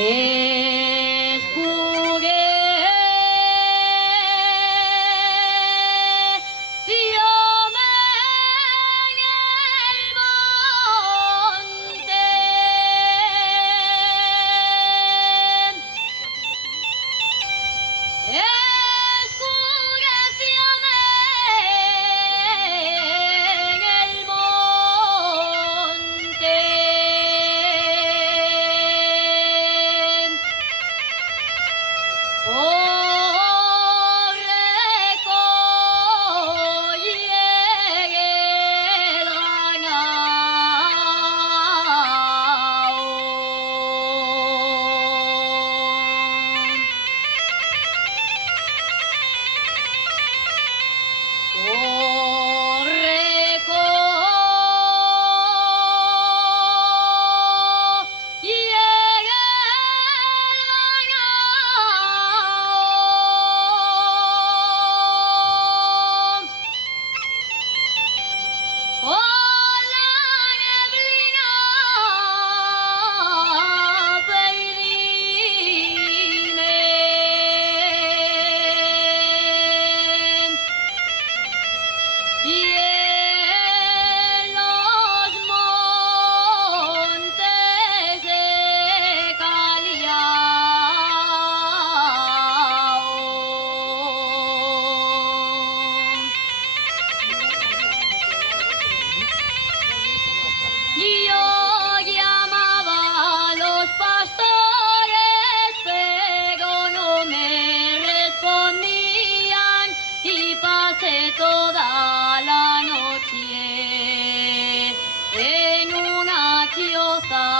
Escugué, diome en el monte. Escurecióme en el monte. Y en los montes de Yo llamaba a los pastores, pero no me respondían y pasé toda la noche en una choza.